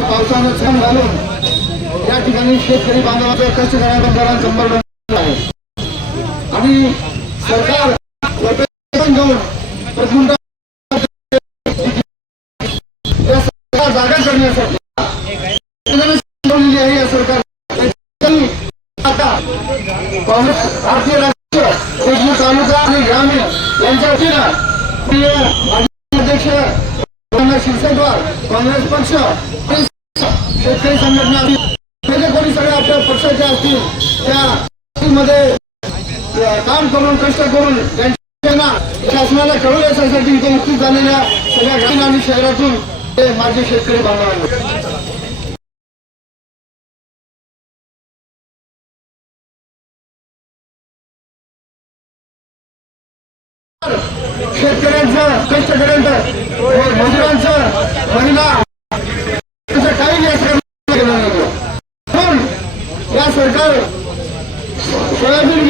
पावसानं छान घालून या ठिकाणी शेतकरी बांधवाचे कष्ट करणाऱ्या संपर्क आहे आणि सरकार घेऊन जागा करण्यासाठी आहे भारतीय राष्ट्रीय ग्रामीण यांच्या वतीनं पक्ष माजी अध्यक्ष काँग्रेस पक्ष शेतकरी संघटना जे म्हणजे कोणी सगळे आपल्या पक्षाचे असतील त्या काम करून कष्ट करून त्यांना शासनाला कळू याच्यासाठी इथे उपस्थित झालेल्या सगळ्या ग्रामीण आणि शहरातून ते माझे शेतकरी बांधवांना शेतकऱ्यांचं कष्टकऱ्यांचं मजुरांचं महिला काही पण या सरकार सोयाबीन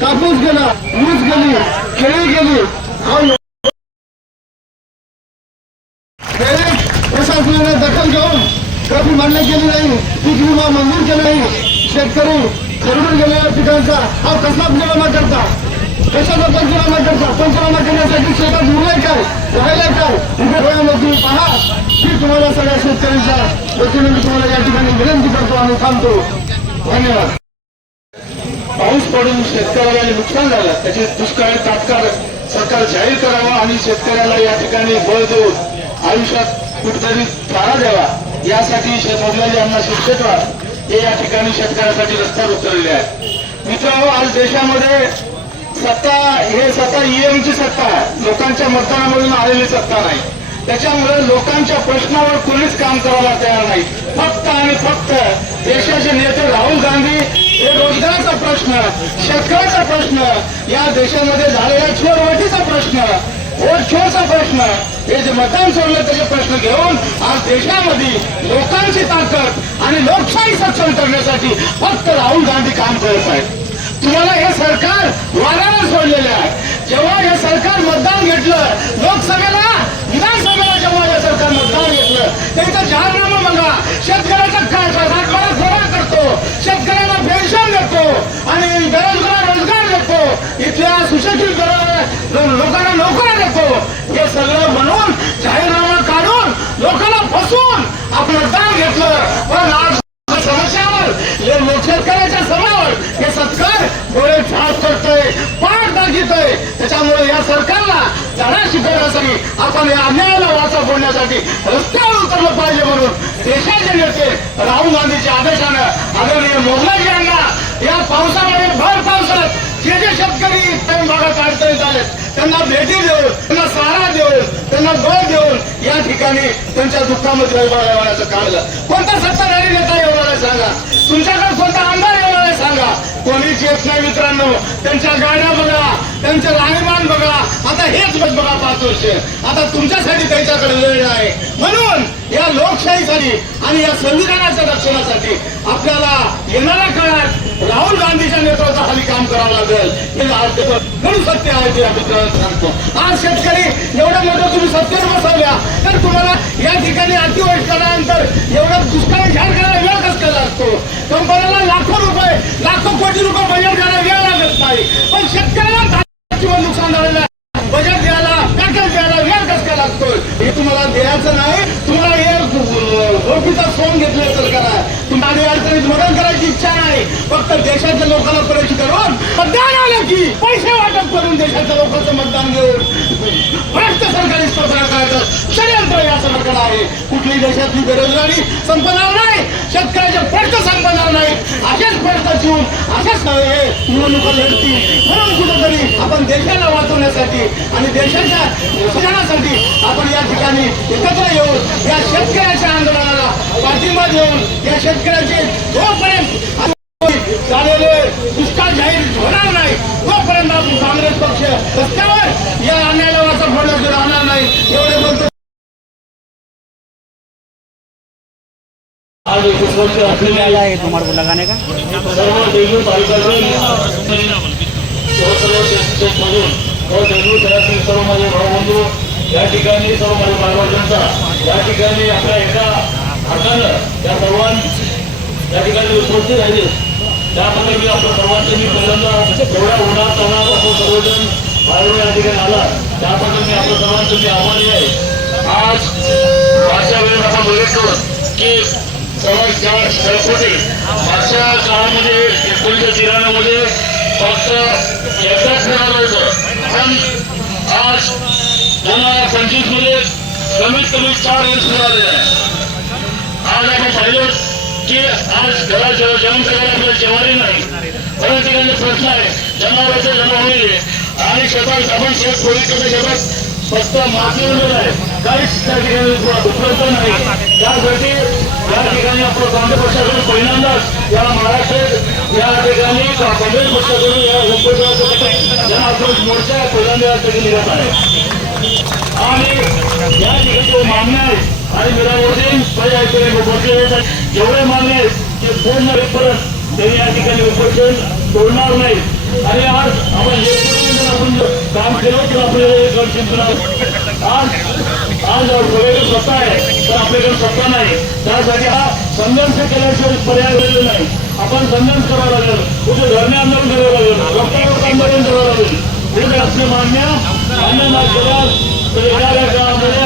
कापूस गेला ऊस गेली केळी गेली प्रशासनाने दखल घेऊन कधी मान्य केली नाही पीक विमा मंजूर केला नाही. शेतकरी खरडून गेलेल्या पिकांचा हा कसा पंचनामा करता? कशाचा पंचनामा करता पंचनामा करण्यासाठी शेतात उरलाय काय राहिलाय काय उभे डोळ्यामध्ये पहा. की तुम्हाला सगळ्या शेतकऱ्यांच्या वतीने मी तुम्हाला या ठिकाणी विनंती करतो आणि थांबतो. धन्यवाद. पाऊस पडून शेतकऱ्याला जे नुकसान झालं त्याचे दुष्काळ तात्काळ सरकार जाहीर करावा आणि शेतकऱ्याला या ठिकाणी बळ देऊन आयुष्यात कुठेतरी थारा द्यावा. यासाठी शेतमजूर यांना शिक्षेतवा हे या ठिकाणी शेतकऱ्यासाठी रस्त्यावर उतरलेले आहेत मित्र आज देशामध्ये सत्ता हे सत्ता ईएमची सत्ता आहे. लोकांच्या मतदानामधून आलेली सत्ता नाही. त्याच्यामुळे लोकांच्या प्रश्नावर कुणीच काम करायला तयार नाही. फक्त आणि फक्त देशाचे नेते राहुल गांधी हे रोजगाराचा प्रश्न शेतकऱ्याचा प्रश्न या देशामध्ये झालेल्या चोरवाटीचा प्रश्न वोट प्रश्न हे जे मतदान सोडलं त्याचे प्रश्न घेऊन आज देशामध्ये लोकांची ताकद आणि लोकशाही सक्षम करण्यासाठी फक्त राहुल गांधी काम करत आहेत. तुम्हाला हे सरकार वाऱ्यावर सोडलेलं आहे. जेव्हा हे सरकार मतदान घेतलं लोकसभेला विधानसभेला जेव्हा हे सरकार मतदान घेतलं त्यांचा जाहीरनामा बघा शेतकऱ्याचा काय सातबारा खोरा करतो. शेतकऱ्याला पेन्शन देतो. आणि बेरोजगार रोजगार देतो. इथल्या सुशिक्षित लोकांना नोकऱ्या देतो. हे सगळं म्हणून जाहीरनामा काढून लोकांना फसून आपण मतदान घेतलं. पण आज समस्यावर हे लोक शेतकऱ्याच्या समोर हे सरकार डोळे छाप करतोय पाठ दाखवतोय त्याच्यामुळे या सरकारला धडा शिकवण्यासाठी आपण या अन्यायाला वाचा फोडण्यासाठी रस्त्यावर उतरलं पाहिजे म्हणून देशाचे नेते राहुल गांधीच्या आदेशानं आदरणीय मोगलाजी यांना या पावसामध्ये भर पावसात जे जे शेतकरी टाइम भागात अडचणीत आले त्यांना भेटी देऊन त्यांना सारा देऊन त्यांना बळ देऊन या ठिकाणी त्यांच्या दुःखामध्ये रहिवाळाचं काढलं. कोणता सत्ताधारी नेता येणार सांगा? तुमच्याकडे कोणता आमदार येणार आहे सांगा कोणीच येत नाही मित्रांनो. त्यांच्या गाड्या बघा त्यांचे राहणीमान बघा. आता हेच बघ बघा पाच वर्ष. आता तुमच्यासाठी त्यांच्याकडे वेळ आहे. म्हणून या लोकशाहीसाठी आणि या संविधानाच्या रक्षणासाठी आपल्याला येणाऱ्या काळात राहुल गांधीच्या नेतृत्वाखाली काम करावं लागेल. हे आज म्हणून सत्य आहे ते मित्रांनो सांगतो. आज शेतकरी एवढं मोठं तुम्ही सत्तेत बसवल्या तर तुम्हाला या ठिकाणी अतिवृष्टी झाल्यानंतर एवढं दुष्काळी जाहीर करायला वेळ कसं काय लागतो कंपन्याला लाखो रुपये लाखो कोटी रुपये बजेट द्यायला वेळ लागत नाही. पण शेतकऱ्याला नुकसान झालेलं आहे. बजेट द्यायला पॅकेज द्यायला वेळ कसं लागतोय? हे तुम्हाला द्यायचं नाही. तुम्हाला हे रोखीचा सोन घेतलं सरकार आहे तुम्हाला अडचणीत मदत करायची इच्छा नाही फक्त देशाच्या लोकांना परीक्षित करून मतदान आलं की पैसे वाटप करून देशाच्या लोकांचं मतदान घेऊन भ्रष्ट सरकारी स्पर्धा करायचं. आहे कुठली देशातली बेरोजगारी संपणार नाही. शेतकऱ्याचे प्रश्न संपणार नाही. असेच प्रश्न घेऊन असेच हे निवडणुका लढतील. म्हणून कुठंतरी आपण देशाला वाचवण्यासाठी आणि देशाच्या सुधारणासाठी आपण या ठिकाणी एकत्र येऊन या शेतकऱ्याच्या आंदोलनाला पाठिंबा देऊन या शेतकऱ्याचे जोपर्यंत झालेले दुष्काळ जाहीर होणार नाही तोपर्यंत आपण काँग्रेस पक्ष रस्त्यावर या अन्यायाला सर्व सर्व शेतमधून व देशूर शहरातील सर्व माझे भाऊबंधू या ठिकाणी सर्व माझे बालवाल्यांचा या ठिकाणी आपल्या एका हक्कानं या सर्वांनी या ठिकाणी उपस्थित राहिले त्यामध्ये मी आपल्या सर्वांचे मी पहिल्यांदा एवढ्या उन्हात तणाव सर्वजण बाहेरून या ठिकाणी आला त्याबद्दल मी आपल्या सर्वांचे मी आभारी आहे आज अशा वेळेस आपण बघितलं की सर्वात जास्त घरगुती मागच्या काळामध्ये एकोणीसशे त्र्याण्णवमध्ये फक्त एकदाच मिळालं होतं पण आज दोन हजार पंचवीस कमीत कमी चार वेळेस मिळालेले आहे आज आपण पाहिलं की आज घरात जेवण करायला आपल्याला जेवारी नाही बऱ्याच ठिकाणी प्रश्न आहे जनावरांचं जन्म होईल. आणि शेतात आपण शेत खोली शेतात फक्त माती उडलेलं आहे. काहीच त्या ठिकाणी उपलब्ध नाही. त्यासाठी या ठिकाणी आपलं काँग्रेस पक्षाकडून पहिल्यांदाच या महाराष्ट्र या ठिकाणी काँग्रेस पक्षाकडून या उपोषणाचा आपण मोर्चा पहिल्यांदा या निघत आहे. आणि या ठिकाणी जो मागण्या आहेत आणि मीरावरती पहिले ऐकले उपोषण जेवढे मागणे आहेत ते पूर्ण होईपर्यंत त्यांनी या ठिकाणी उपस्थित तोडणार नाही आणि आज आपण एकत्रित आपण काम केलं तर आपल्याला एक जिंकणार आज आज सगळीकडे सत्ता आहे. आपल्याकडे सत्ता नाही. त्यासाठी हा संघर्ष केल्याशिवाय पर्याय राहिलेला नाही. आपण संघर्ष करावं लागेल. कुठे धरणे आंदोलन करावं लागेल? रस्त्यावर आंदोलन करावं लागेल. हे असणे मान्य मान्य नाही केल्यास तर येणाऱ्या काळामध्ये